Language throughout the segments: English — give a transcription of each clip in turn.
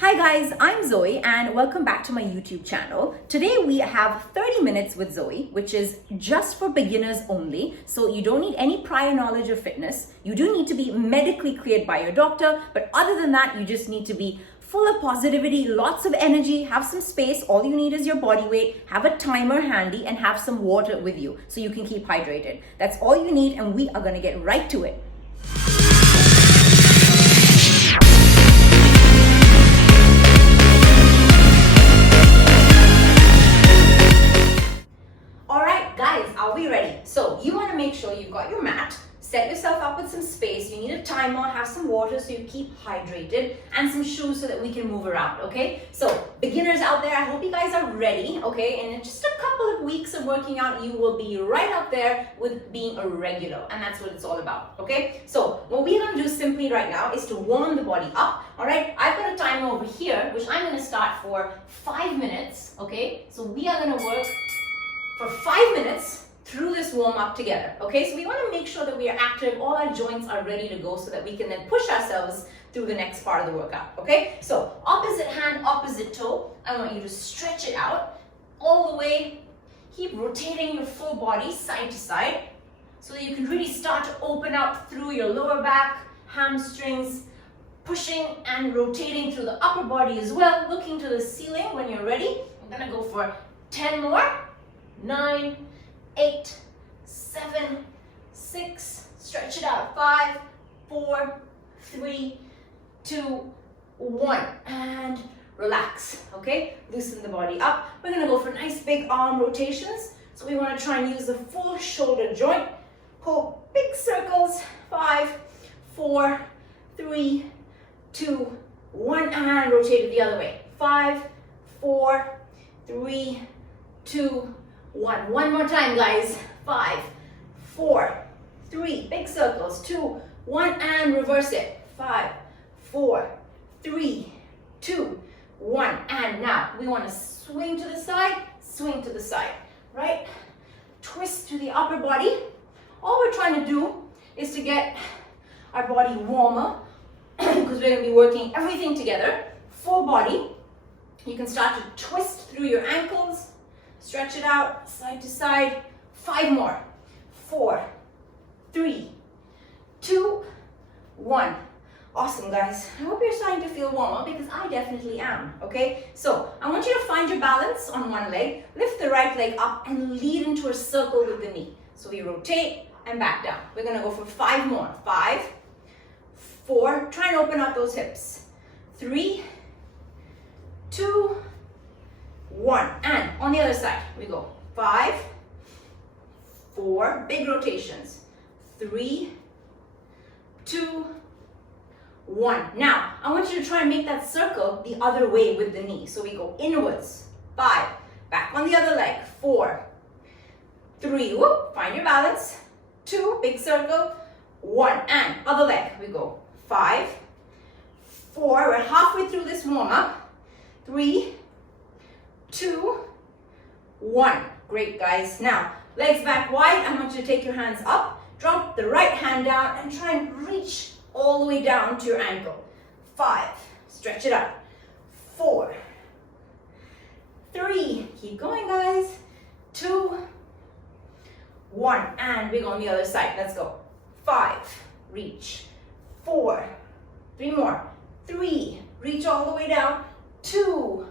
Hi guys, I'm Zoe and welcome back to my YouTube channel. Today we have 30 minutes with Zoe, which is just for beginners only. So you don't need any prior knowledge of fitness. You do need to be medically cleared by your doctor, but other than that, you just need to be full of positivity, lots of energy, have some space. All you need is your body weight, have a timer handy, and have some water with you so you can keep hydrated. That's all you need, and we are gonna get right to it. Are we ready? So you want to make sure you've got your mat, set yourself up with some space. You need a timer, have some water so you keep hydrated, and some shoes so that we can move around, okay? So beginners out there, I hope you guys are ready, okay? And in just a couple of weeks of working out, you will be right up there with being a regular, and that's what it's all about, okay? So what we're going to do simply right now is to warm the body up, all right? I've got a timer over here, which I'm going to start for 5 minutes, okay? So we are going to work for 5 minutes through this warm up together, okay? So we want to make sure that we are active, all our joints are ready to go so that we can then push ourselves through the next part of the workout, okay? So opposite hand, opposite toe, I want you to stretch it out all the way. Keep rotating your full body side to side so that you can really start to open up through your lower back, hamstrings, pushing and rotating through the upper body as well, looking to the ceiling when you're ready. I'm gonna go for 10 more. 9, 8, 7, 6, stretch it out. 5, 4, 3, 2, 1, and relax, okay? Loosen the body up. We're gonna go for nice big arm rotations. So we wanna try and use the full shoulder joint. Pull big circles. 5, 4, 3, 2, 1, and rotate it the other way. 5, 4, 3, 2, 1. One more time, guys. 5, 4, 3, big circles. 2, 1, and reverse it. 5, 4, 3, 2, 1, and now we want to swing to the side, right? Twist to the upper body. All we're trying to do is to get our body warmer because we're going to be working everything together. Full body. You can start to twist through your ankles. Stretch it out, side to side. 5 more. 4, 3, 2, 1. Awesome, guys. I hope you're starting to feel warmer because I definitely am, okay? So I want you to find your balance on one leg. Lift the right leg up and lead into a circle with the knee. So we rotate and back down. We're going to go for 5 more. 5, 4. Try and open up those hips. 3, 2, 1, and on the other side we go. 5, 4, big rotations. 3, 2, 1. Now I want you to try and make that circle the other way with the knee. So we go inwards. 5, back on the other leg. 4, 3, whoop, find your balance. 2, big circle. 1, and other leg. We go 5, 4. We're halfway through this warm up. 3, 2, 1. Great, guys. Now, legs back wide. I want you to take your hands up, drop the right hand down, and try and reach all the way down to your ankle. 5, stretch it out. 4, 3, keep going, guys. 2, 1, and we go on the other side. Let's go. 5, reach. 4, 3 more. 3, reach all the way down. 2,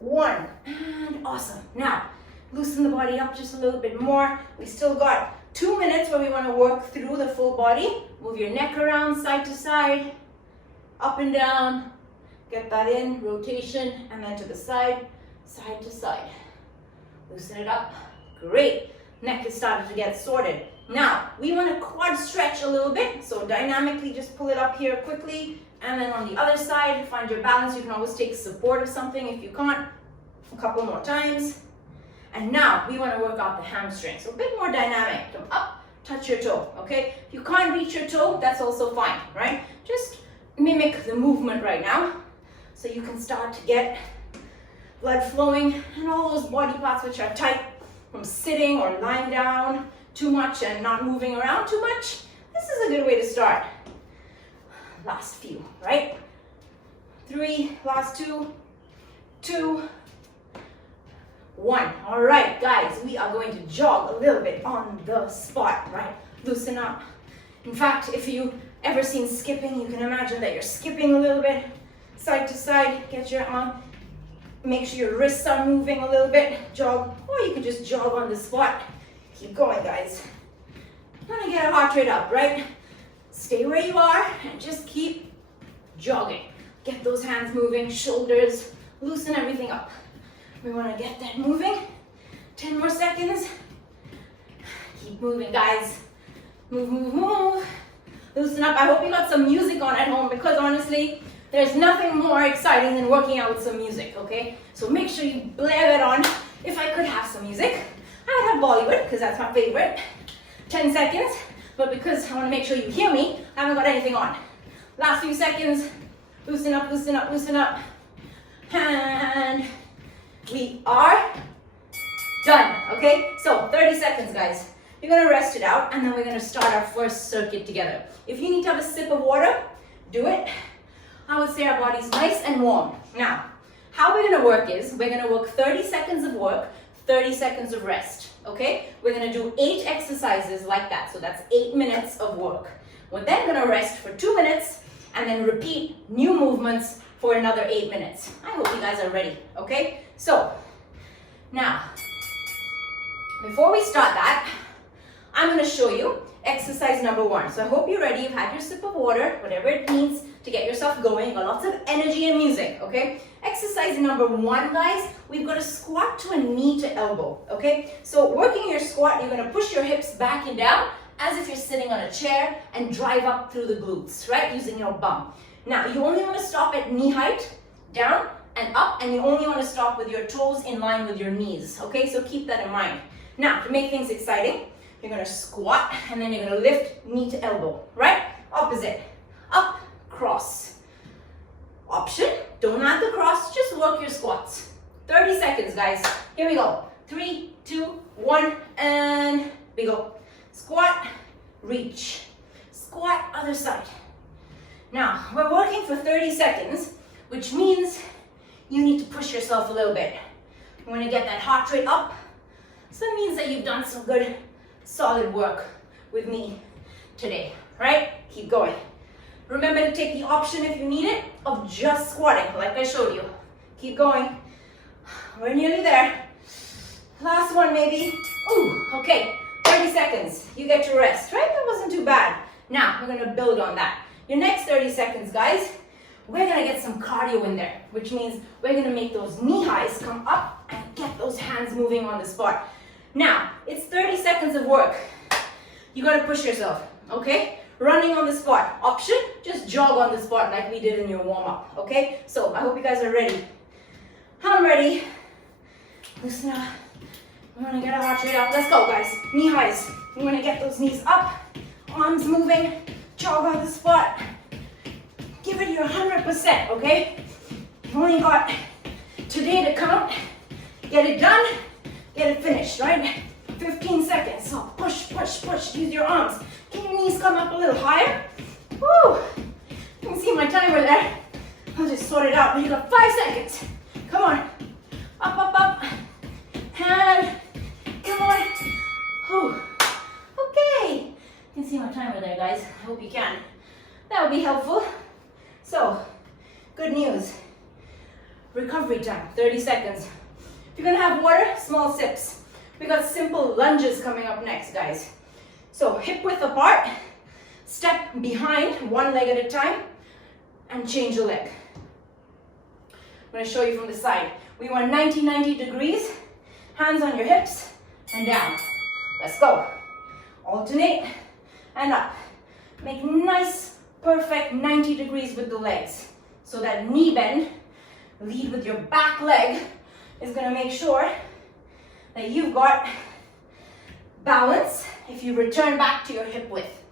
1, and awesome. Now, loosen the body up just a little bit more. We still got 2 minutes where we want to work through the full body. Move your neck around side to side, up and down. Get that in, rotation, and then to the side, side to side. Loosen it up. Great. Neck is starting to get sorted. Now, we want to quad stretch a little bit. So dynamically just pull it up here quickly. And then on the other side, find your balance. You can always take support of something if you can't. A couple more times. And now we want to work out the hamstring. So a bit more dynamic. Come up, touch your toe, okay? If you can't reach your toe, that's also fine, right? Just mimic the movement right now so you can start to get blood flowing and all those body parts which are tight from sitting or lying down too much and not moving around too much. This is a good way to start. Last few, right? 3, last 2, 2, 1. All right, guys, we are going to jog a little bit on the spot, right? Loosen up. In fact, if you ever seen skipping, you can imagine that you're skipping a little bit, side to side, get your arm, make sure your wrists are moving a little bit, jog, or you can just jog on the spot. Keep going, guys. You're gonna get a heart rate up, right? Stay where you are and just keep jogging. Get those hands moving, shoulders, loosen everything up. We wanna get that moving. 10 more seconds. Keep moving, guys. Move, move, move. Loosen up. I hope you got some music on at home because honestly, there's nothing more exciting than working out with some music, okay? So make sure you blare that on. If I could have some music, I would have Bollywood because that's my favorite. 10 seconds, but because I want to make sure you hear me, I haven't got anything on. Last few seconds. Loosen up, loosen up, loosen up. And we are done, okay? So 30 seconds, guys. You're gonna rest it out and then we're gonna start our first circuit together. If you need to have a sip of water, do it. I would say our body's nice and warm. Now, how we're gonna work is, we're gonna work 30 seconds of work, 30 seconds of rest, okay? We're gonna do 8 exercises like that, so that's 8 minutes of work. We're then gonna rest for 2 minutes and then repeat new movements for another 8 minutes. I hope you guys are ready, okay? So, now, before we start that, I'm gonna show you exercise number 1. So I hope you're ready, you've had your sip of water, whatever it needs to get yourself going, got lots of energy and music, okay? Exercise number 1, guys, we've got to squat to a knee to elbow, okay? So working your squat, you're gonna push your hips back and down as if you're sitting on a chair and drive up through the glutes, right? Using your bum. Now, you only wanna stop at knee height, down and up, and you only wanna stop with your toes in line with your knees, okay? So keep that in mind. Now, to make things exciting, you're gonna squat and then you're gonna lift knee to elbow, right? Opposite, up, cross. Option, don't add the cross, just work your squats. 30 seconds, guys. Here we go. 3, 2, 1, and we go. Squat, reach. Squat, other side. Now, we're working for 30 seconds, which means you need to push yourself a little bit. You wanna get that heart rate up. So it means that you've done some good solid work with me today, right? Keep going. Remember to take the option if you need it of just squatting like I showed you. Keep going. We're nearly there. Last one maybe. Ooh, okay, 30 seconds. You get to rest, right? That wasn't too bad. Now, we're gonna build on that. Your next 30 seconds, guys, we're gonna get some cardio in there, which means we're gonna make those knee highs come up and get those hands moving on the spot. Now, it's 30 seconds of work. You gotta push yourself, okay? Running on the spot. Option, just jog on the spot like we did in your warm-up, okay? So, I hope you guys are ready. I'm ready. Listen up. We wanna get our heart rate up. Let's go, guys. Knee highs. We wanna get those knees up, arms moving, jog on the spot. Give it your 100%, okay? You've only got today to count. Get it done. Get it finished, right? 15 seconds. So push, push, push. Use your arms. Can your knees come up a little higher? Woo! You can see my timer there. I'll just sort it out. You got 5 seconds. Come on. Up, up, up. And come on. Whew. Okay. You can see my timer there, guys. I hope you can. That would be helpful. So, good news. Recovery time, 30 seconds. If you're gonna have water, small sips. We got simple lunges coming up next, guys. So hip width apart, step behind, one leg at a time, and change the leg. I'm gonna show you from the side. We want 90 degrees, hands on your hips, and down. Let's go. Alternate, and up. Make nice, perfect 90 degrees with the legs. So that knee bend, lead with your back leg, is gonna make sure that you've got balance if you return back to your hip width.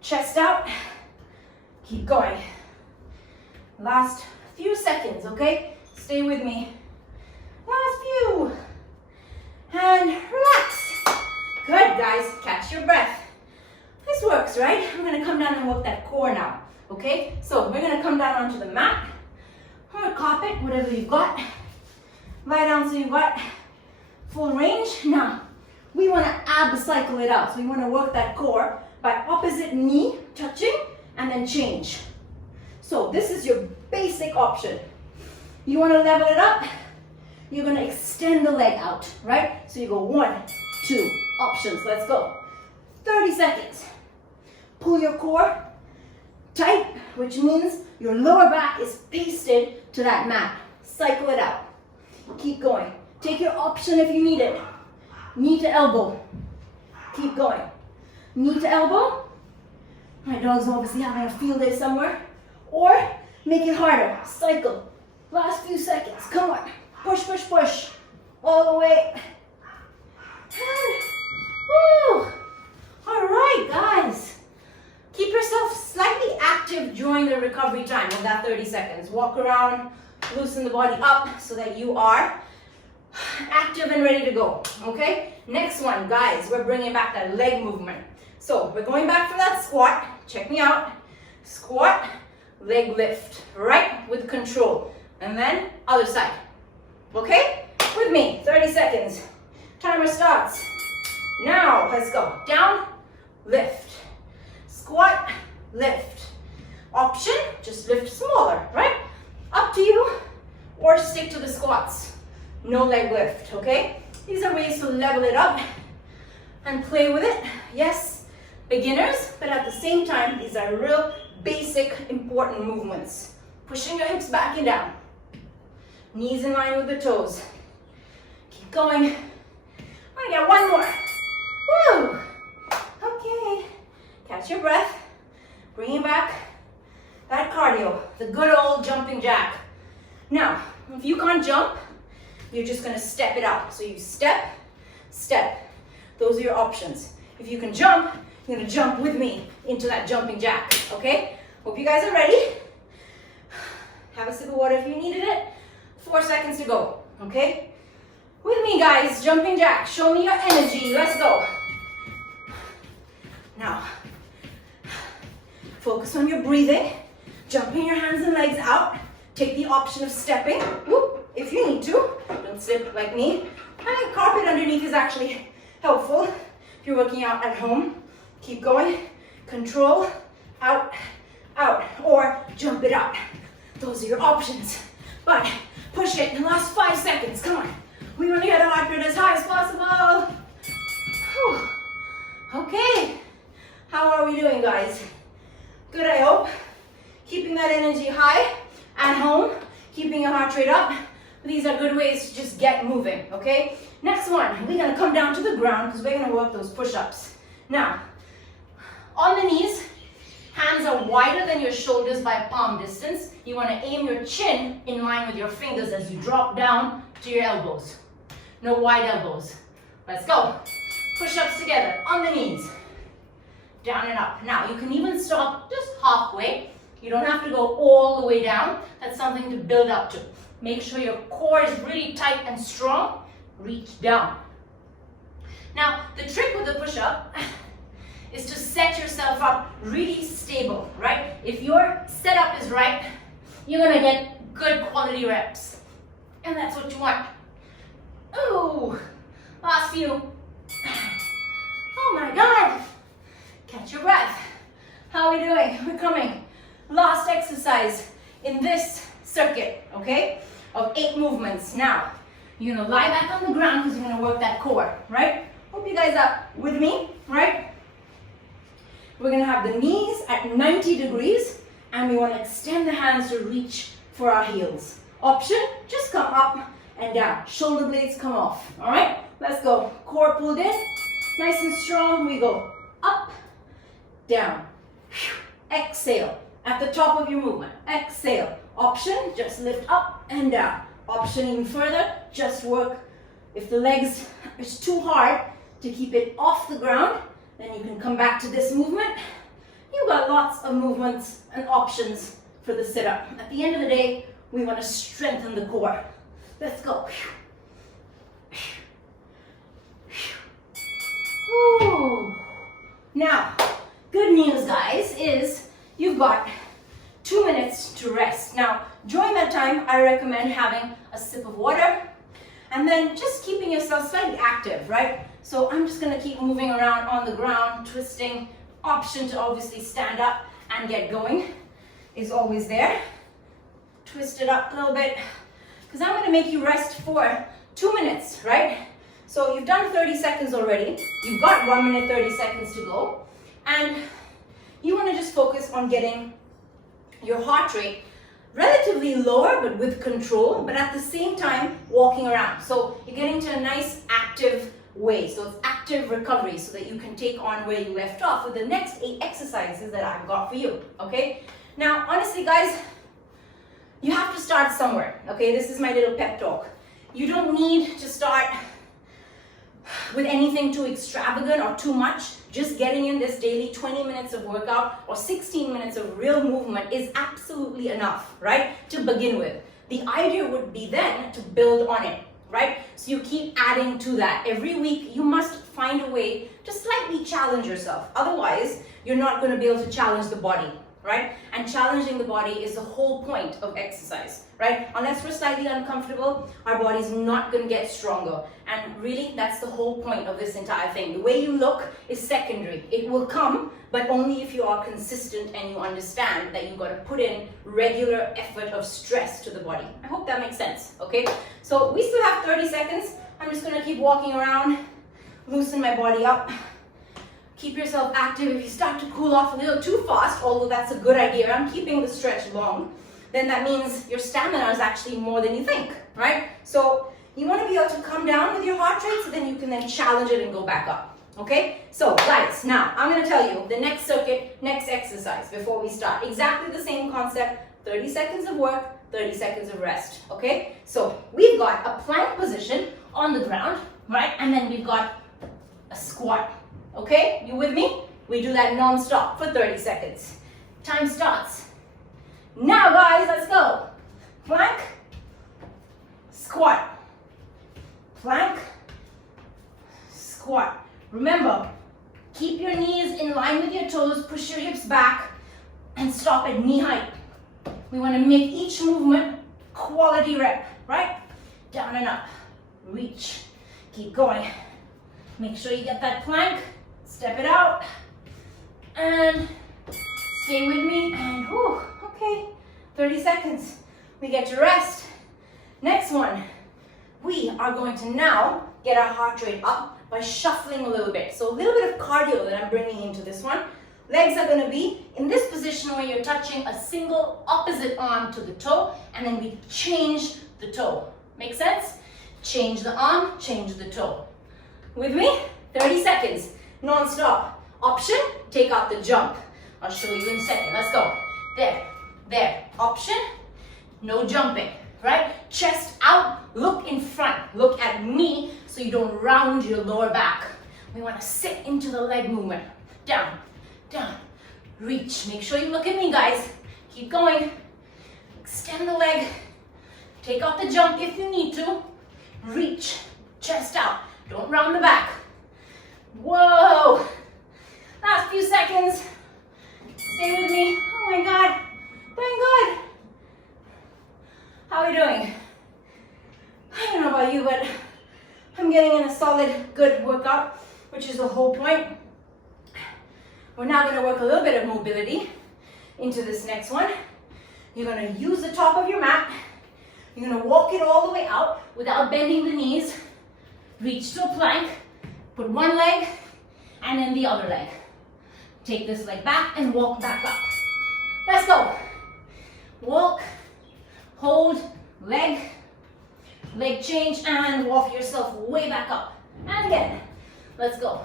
Chest out, keep going. Last few seconds, okay? Stay with me. Last few. And relax. Good, guys, catch your breath. This works, right? I'm gonna come down and work that core now, okay? So we're gonna come down onto the mat. carpet, whatever you've got. Lie down so you've got full range. Now, we want to ab cycle it out. So we want to work that core by opposite knee touching and then change. So this is your basic option. You want to level it up, you're going to extend the leg out, right? So you go 1, 2, options. Let's go. 30 seconds. Pull your core tight, which means your lower back is pasted to that mat. Cycle it out. Keep going. Take your option if you need it. Knee to elbow. Keep going. Knee to elbow. My dog's obviously having a field day somewhere. Or make it harder. Cycle. Last few seconds. Come on. Push, push, push. All the way. Woo! All right, guys. Keep yourself slightly active during the recovery time of that 30 seconds. Walk around, loosen the body up so that you are active and ready to go, okay? Next one, guys, we're bringing back that leg movement. So we're going back from that squat. Check me out. Squat, leg lift, right? With control. And then other side, okay? With me, 30 seconds. Timer starts. Now, let's go. Down, lift. Squat, lift. Option, just lift smaller, right? Up to you, or stick to the squats. No leg lift, okay? These are ways to level it up and play with it. Yes, beginners, but at the same time, these are real basic, important movements. Pushing your hips back and down. Knees in line with the toes. Keep going. I'm gonna get one more. Woo! Okay. Catch your breath. Bring it back. That cardio, the good old jumping jack. Now, if you can't jump, you're just gonna step it out. So you step, step. Those are your options. If you can jump, you're gonna jump with me into that jumping jack, okay? Hope you guys are ready. Have a sip of water if you needed it. 4 seconds to go, okay? With me, guys, jumping jack. Show me your energy. Let's go. Now, focus on your breathing. Jumping your hands and legs out. Take the option of stepping, whoop, if you need to. Don't slip like me. Having a carpet underneath is actually helpful if you're working out at home. Keep going. Control, out, out, or jump it out. Those are your options. But push it in the last 5 seconds. Come on. We want to get our heart rate as high as possible. Whew. Okay. How are we doing, guys? Good, I hope. Keeping that energy high at home, keeping your heart rate up. These are good ways to just get moving, okay? Next one, we're gonna come down to the ground because we're gonna work those push-ups. Now, on the knees, hands are wider than your shoulders by palm distance. You wanna aim your chin in line with your fingers as you drop down to your elbows. No wide elbows. Let's go. Push-ups together, on the knees. Down and up. Now, you can even stop just halfway. You don't have to go all the way down. That's something to build up to. Make sure your core is really tight and strong. Reach down. Now, the trick with the push-up is to set yourself up really stable, right? If your setup is right, you're gonna get good quality reps. And that's what you want. Ooh, last few. Oh my God. Catch your breath. How are we doing? We're coming. Last exercise in this circuit, okay, of 8 movements. Now, you're gonna lie back on the ground because you're gonna work that core, right? Hope you guys are with me, right? We're gonna have the knees at 90 degrees and we wanna extend the hands to reach for our heels. Option, just come up and down. Shoulder blades come off, all right? Let's go. Core pulled in, nice and strong. We go up, down. Exhale. At the top of your movement, exhale. Option, just lift up and down. Option even further, just work. If the legs is too hard to keep it off the ground, then you can come back to this movement. You've got lots of movements and options for the sit-up. At the end of the day, we want to strengthen the core. Let's go. Ooh. Now, good news, guys, is you've got 2 minutes to rest. Now, during that time, time, I recommend having a sip of water and then just keeping yourself slightly active, right? So I'm just gonna keep moving around on the ground, twisting. Option to obviously stand up and get going is always there. Twist it up a little bit, because I'm gonna make you rest for 2 minutes, right? So you've done 30 seconds already. You've got 1 minute, 30 seconds to go. And you wanna just focus on getting your heart rate relatively lower, but with control, but at the same time, walking around. So you're getting to a nice active way. So it's active recovery so that you can take on where you left off with the next 8 exercises that I've got for you, okay? Now, honestly, guys, you have to start somewhere, okay? This is my little pep talk. You don't need to start with anything too extravagant or too much. Just getting in this daily 20 minutes of workout or 16 minutes of real movement is absolutely enough, right? To begin with. The idea would be then to build on it, right? So you keep adding to that. Every week, you must find a way to slightly challenge yourself. Otherwise, you're not going to be able to challenge the body, right? And challenging the body is the whole point of exercise, right? Unless we're slightly uncomfortable, our body's not going to get stronger. And really, that's the whole point of this entire thing. The way you look is secondary. It will come, but only if you are consistent and you understand that you've got to put in regular effort of stress to the body. I hope that makes sense, okay? So we still have 30 seconds. I'm just going to keep walking around, loosen my body up. Keep yourself active. If you start to cool off a little too fast, although that's a good idea, I'm keeping the stretch long, then that means your stamina is actually more than you think, right? So you want to be able to come down with your heart rate so then you can then challenge it and go back up, okay? So guys, now I'm going to tell you the next circuit, next exercise before we start. Exactly the same concept, 30 seconds of work, 30 seconds of rest, okay? So we've got a plank position on the ground, right? And then we've got a squat, okay? You with me? We do that non-stop for 30 seconds. Time starts. Now guys, let's go. Plank, squat, plank, squat. Remember, keep your knees in line with your toes, push your hips back, and stop at knee height. We want to make each movement quality rep, right? Down and up, reach, keep going. Make sure you get that plank, step it out, and stay with me, and whew, okay, 30 seconds. We get to rest. Next one, we are going to now get our heart rate up by shuffling a little bit. So a little bit of cardio that I'm bringing into this one. Legs are going to be in this position where you're touching a single opposite arm to the toe, and then we change the toe. Make sense? Change the arm, change the toe. With me? 30 seconds, non-stop. Option, take out the jump. I'll show you in a second. Let's go. There, there. Option, no jumping, right? Chest out, look in front. Look at me so you don't round your lower back. We want to sit into the leg movement. Down, down, reach. Make sure you look at me, guys. Keep going. Extend the leg. Take out the jump if you need to. Reach, chest out. Don't round the back. Whoa. Last few seconds. Stay with me. Oh my God. Doing good. How are we doing? I don't know about you, but I'm getting in a solid, good workout, which is the whole point. We're now going to work a little bit of mobility into this next one. You're going to use the top of your mat. You're going to walk it all the way out without bending the knees. Reach to a plank. Put one leg and then the other leg. Take this leg back and walk back up. Let's go. Walk, hold, leg change, and walk yourself way back up. And again, let's go.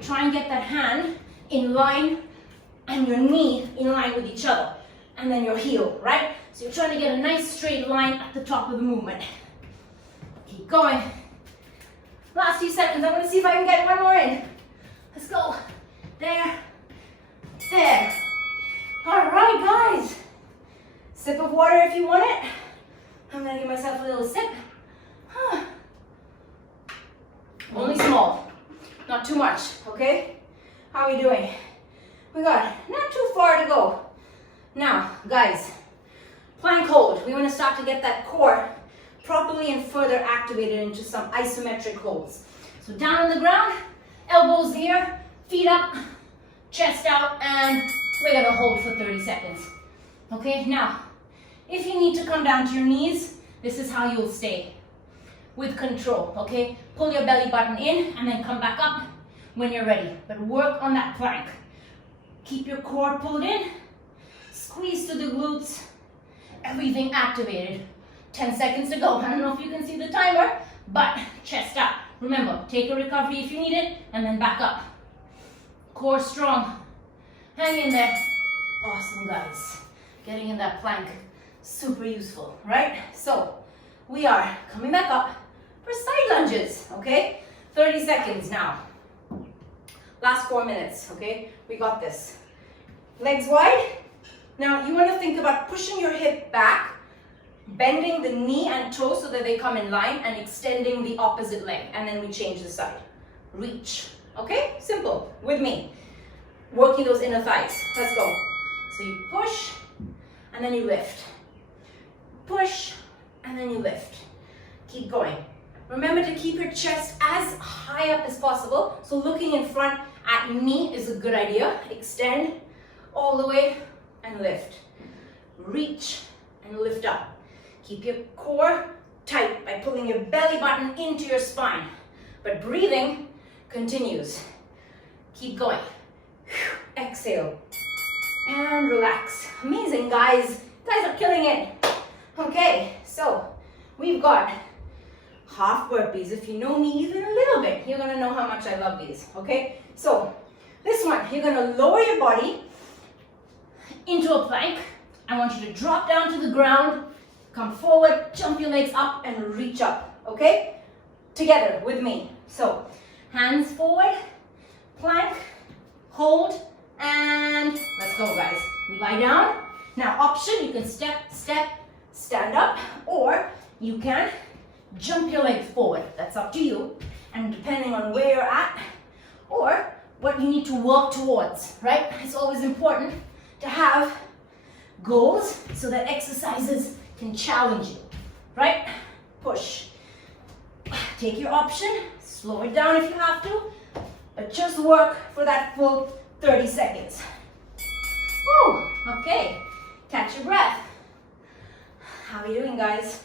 Try and get that hand in line and your knee in line with each other. And then your heel, right? So you're trying to get a nice straight line at the top of the movement. Keep going. Last few seconds. I'm going to see if I can get one more in. Let's go. There. There. All right, guys. Sip of water if you want it. I'm going to give myself a little sip. Only small. Not too much, okay? How are we doing? We got not too far to go. Now, guys, plank hold. we want to start to get that core properly and further activated into some isometric holds. So down on the ground, elbows here, feet up, chest out, and we're going to hold for 30 seconds. Okay, now, if you need to come down to your knees, this is how you'll stay. With control, okay? Pull your belly button in and then come back up when you're ready. But work on that plank. Keep your core pulled in, squeeze to the glutes, everything activated. 10 seconds to go. I don't know if you can see the timer, but chest up. Remember, take a recovery if you need it, and then back up. Core strong. Hang in there. Awesome, guys. Getting in that plank, super useful, right? So, we are coming back up for side lunges, okay? 30 seconds now. Last 4 minutes, okay? We got this. Legs wide. Now, you want to think about pushing your hip back, bending the knee and toe so that they come in line, and extending the opposite leg, and then we change the side. Reach, okay? Simple, with me. Working those inner thighs. Let's go. So you push, and then you lift. Push, and then you lift. Keep going. Remember to keep your chest as high up as possible. So looking in front at me is a good idea. Extend all the way and lift. Reach and lift up. Keep your core tight by pulling your belly button into your spine. But breathing continues. Keep going. Exhale. And relax. Amazing, guys. You guys are killing it. Okay, so we've got half burpees. If you know me even a little bit, you're gonna know how much I love these, okay? So this one, you're gonna lower your body into a plank. I want you to drop down to the ground, come forward, jump your legs up and reach up, okay? Together with me. So hands forward, plank, hold, and let's go, guys. We lie down. Now option, you can step, stand up, or you can jump your legs forward. That's up to you. And depending on where you're at or what you need to work towards, right? It's always important to have goals so that exercises can challenge you, right? Push. Take your option, slow it down if you have to, but just work for that full 30 seconds. Woo, okay, catch your breath. How are you doing, guys?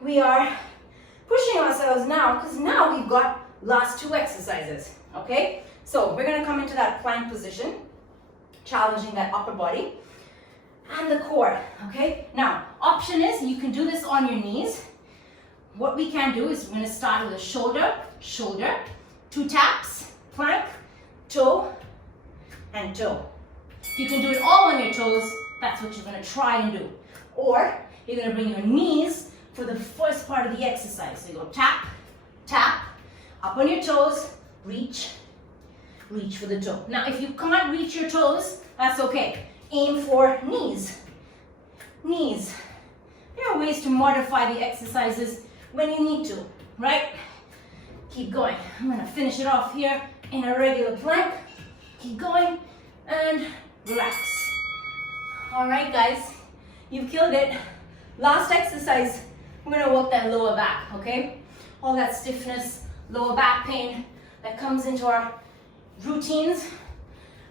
We are pushing ourselves now because now we've got last 2 exercises, okay? So we're gonna come into that plank position, challenging that upper body and the core, okay? Now, option is you can do this on your knees. What we can do is we're gonna start with a shoulder, 2 taps, plank, toe, and toe. If you can do it all on your toes, that's what you're gonna try and do. Or you're gonna bring your knees for the first part of the exercise. So you go tap, tap, up on your toes, reach, reach for the toe. Now, if you can't reach your toes, that's okay. Aim for knees. Knees. There are ways to modify the exercises when you need to, right? Keep going. I'm gonna finish it off here in a regular plank. Keep going and relax. All right, guys, you've killed it. Last exercise, we're gonna work that lower back, okay? All that stiffness, lower back pain that comes into our routines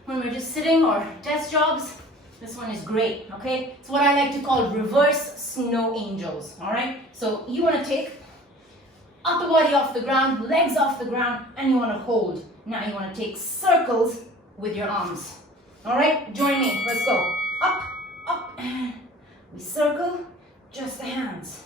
when we're just sitting or desk jobs. This one is great, okay? It's what I like to call reverse snow angels, all right? So you wanna take upper body off the ground, legs off the ground, and you wanna hold. Now you wanna take circles with your arms. All right, join me, let's go. Up, up, and we circle just the hands.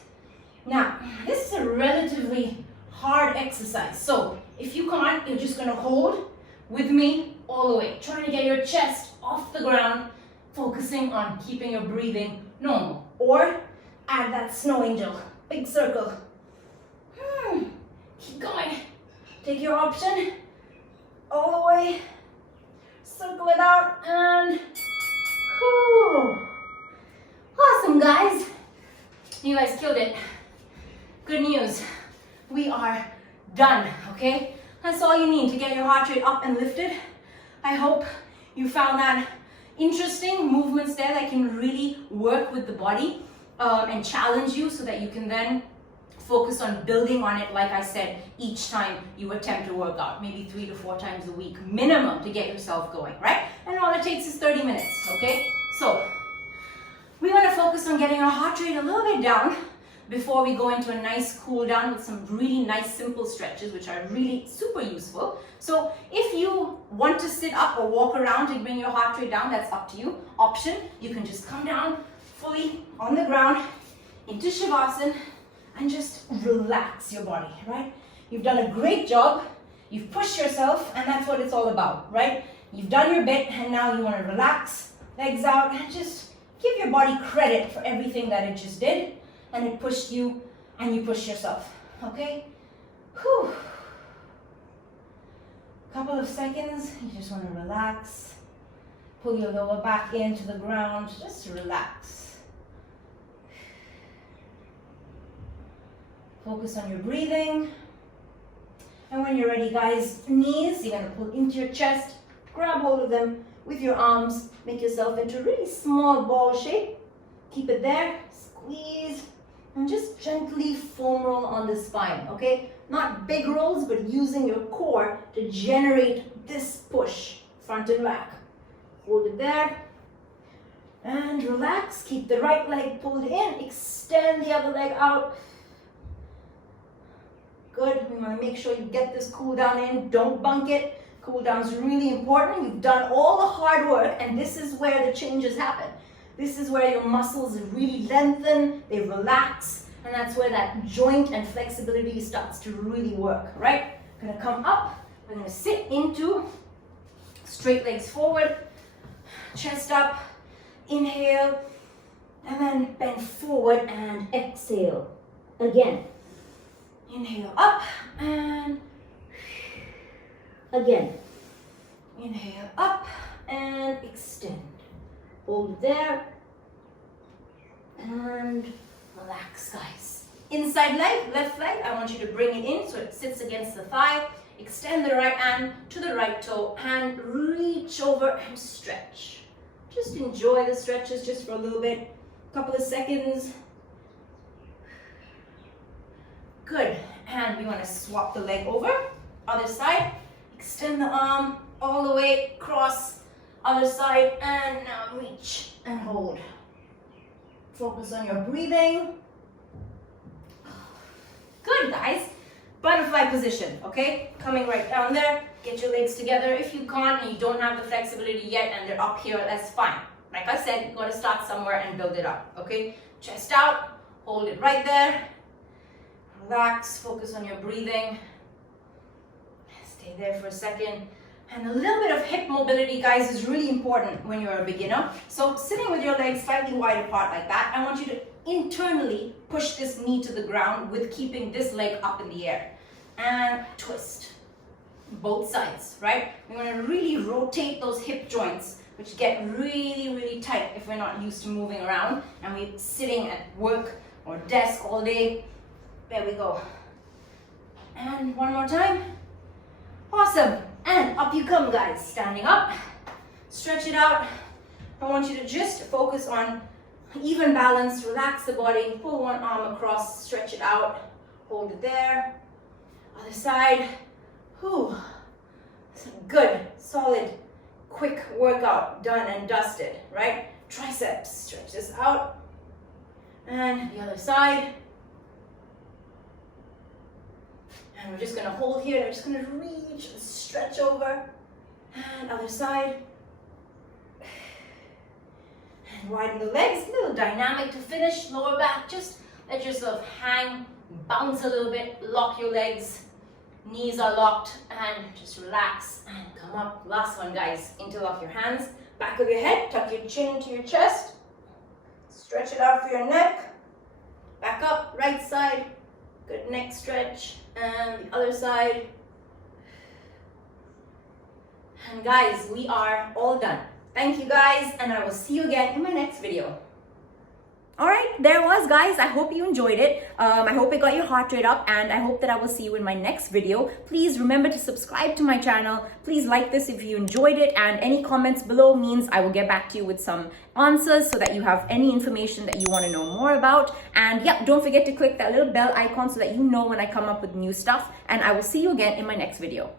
Now, this is a relatively hard exercise. So if you can't, you're just gonna hold with me all the way. Trying to get your chest off the ground, focusing on keeping your breathing normal. Or add that snow angel, big circle. Keep going. Take your option all the way. Circle it out and whew. Awesome, guys. You guys killed it. Good news. We are done, okay? That's all you need to get your heart rate up and lifted. I hope you found that interesting movements there that can really work with the body. and challenge you so that you can then focus on building on it, like I said, each time you attempt to work out, maybe 3 to 4 times a week minimum to get yourself going, right? And all it takes is 30 minutes, okay? So we want to focus on getting our heart rate a little bit down before we go into a nice cool down with some really nice simple stretches, which are really super useful. So if you want to sit up or walk around to bring your heart rate down, that's up to you. Option, you can just come down fully on the ground into Shavasana and just relax your body, right? You've done a great job. You've pushed yourself, and that's what it's all about, right? You've done your bit, and now you want to relax, legs out, and just give your body credit for everything that it just did, and it pushed you, and you pushed yourself, okay? Whew. Couple of seconds, you just want to relax. Pull your lower back into the ground, just relax. Focus on your breathing. And when you're ready, guys, knees, you're gonna pull into your chest, grab hold of them with your arms, make yourself into a really small ball shape. Keep it there, squeeze, and just gently foam roll on the spine, okay? Not big rolls, but using your core to generate this push, front and back. Hold it there, and relax. Keep the right leg pulled in, extend the other leg out. Good, we want to make sure you get this cool down in, don't bunk it. Cool down is really important. You've done all the hard work, and this is where the changes happen. This is where your muscles really lengthen, they relax, and that's where that joint and flexibility starts to really work, right? We're gonna come up, we're gonna sit into straight legs forward, chest up, inhale, and then bend forward and exhale. Again. Inhale up and again. Inhale up and extend. Hold there and relax, guys. Inside leg, left leg, I want you to bring it in so it sits against the thigh. Extend the right hand to the right toe and reach over and stretch. Just enjoy the stretches just for a little bit, couple of seconds. Good, and we want to swap the leg over, other side, extend the arm all the way across, other side, and now reach and hold. Focus on your breathing. Good, guys. Butterfly position, okay? Coming right down there, get your legs together. If you can't and you don't have the flexibility yet and they're up here, that's fine. Like I said, you've got to start somewhere and build it up, okay? Chest out, hold it right there. Relax, focus on your breathing. Stay there for a second. And a little bit of hip mobility, guys, is really important when you're a beginner. So sitting with your legs slightly wide apart like that, I want you to internally push this knee to the ground with keeping this leg up in the air. And twist. Both sides, right? We want to really rotate those hip joints, which get really, really tight if we're not used to moving around and we're sitting at work or desk all day. There we go. And one more time. Awesome. And up you come, guys. Standing up. Stretch it out. I want you to just focus on even balance. Relax the body. Pull one arm across. Stretch it out. Hold it there. Other side. Whew. Good. Solid. Quick workout. Done and dusted. Right? Triceps. Stretch this out. And the other side. And we're just going to hold here. We're just going to reach and stretch over. And other side. And widen the legs. A little dynamic to finish. Lower back. Just let yourself hang. Bounce a little bit. Lock your legs. Knees are locked. And just relax. And come up. Last one, guys. Interlock your hands. Back of your head. Tuck your chin to your chest. Stretch it out for your neck. Back up. Right side. Good neck stretch. And the other side. And guys, we are all done. Thank you guys, and I will see you again in my next video. All right, there was, guys. I hope you enjoyed it. I hope it got your heart rate up, and I hope that I will see you in my next video. Please remember to subscribe to my channel. Please like this if you enjoyed it, and any comments below means I will get back to you with some answers so that you have any information that you want to know more about. And yeah, don't forget to click that little bell icon so that you know when I come up with new stuff, and I will see you again in my next video.